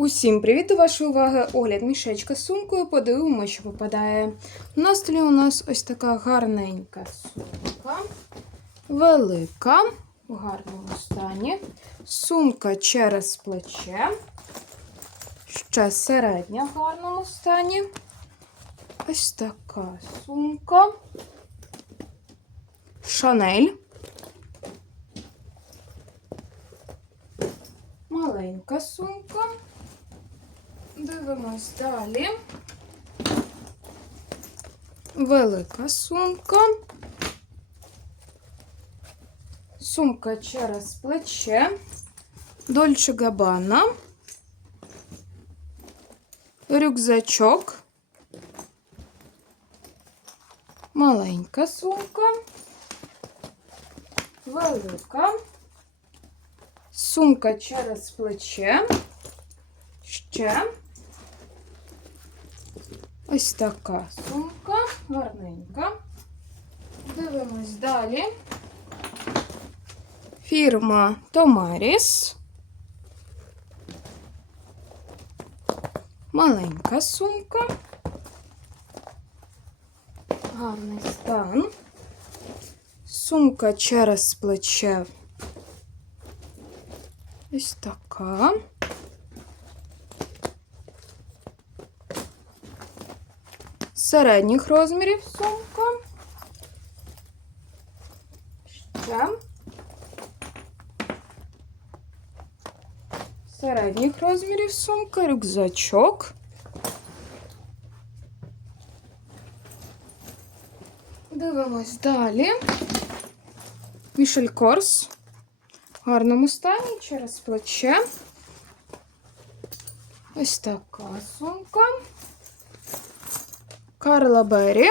Усім привіт до вашої уваги! Огляд мішечка з сумкою. Подивимося, що попадає. На столі у нас ось така гарненька сумка. Велика, в гарному стані. Сумка через плече. Ще середня в гарному стані. Ось така сумка. Шанель. Маленька сумка. Дивимось далі. Велика сумка. Сумка через плече. Дольче Габана. Рюкзачок. Маленька сумка. Велика. Сумка через плече. Ще. Ось така сумка, гарненька. Дивимось далі. Фірма Томаріс. Маленька сумка. Гарний стан. Сумка через плече. Ось така. Середніх розмірів сумка. Ще. Середніх розмірів сумка, рюкзачок. Дивимось далі. Мішель Корс. В гарному стані через плече. Ось така сумка. Карла Беррі.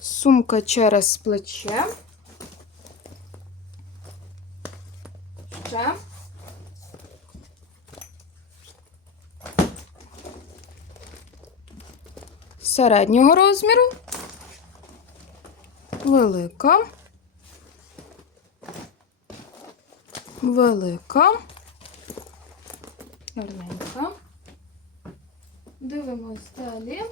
Сумка через плече. Ще. Середнього розміру. Велика. Велика. Гарненька. Дивимось далі.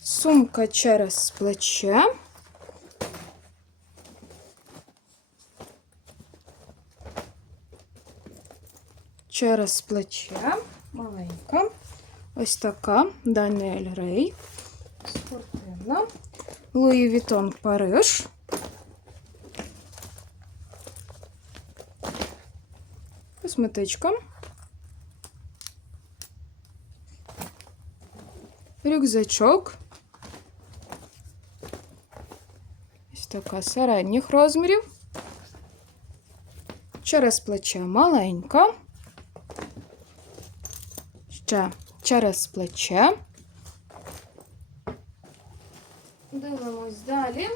Сумка через плече. Через плече. Маленька. Ось така. Даніель Рей. Спортивна. Луї Вітон Париж. Косметичка. Рюкзачок. Ось така середніх розмірів. Через плече маленька. Ще через плече. Дивимось далі.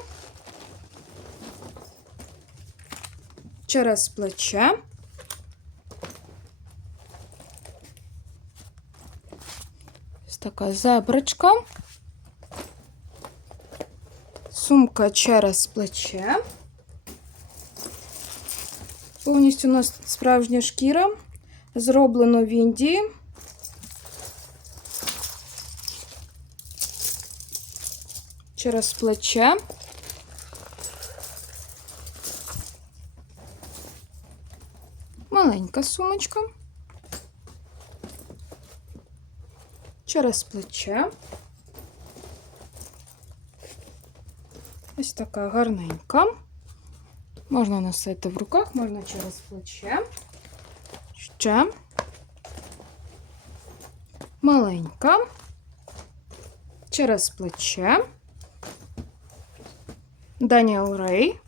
Через плече. Така зеброчка. Сумка через плече. Повністю у нас справжня шкіра. Зроблено в Індії. Через плече. Маленька сумочка. Через плече. Ось така гарненька. Можна носити в руках, можна через плече. Ще. Маленька. Через плече. Даніел Рей.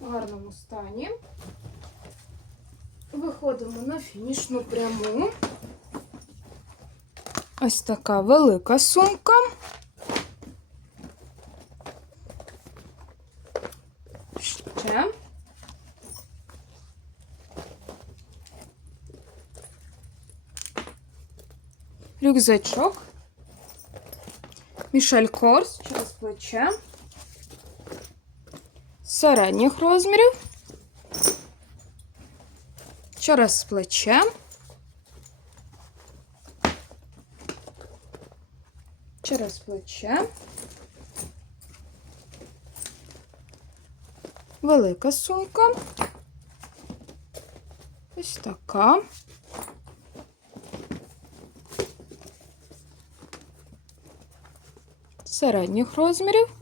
В гарному стані. Виходимо на фінішну пряму. Ось така велика сумка. Ще. Рюкзачок. Мішель Корс через плече. Середніх розмірів. Через плече. Через плече. Велика сумка. Ось така. Середніх розмірів.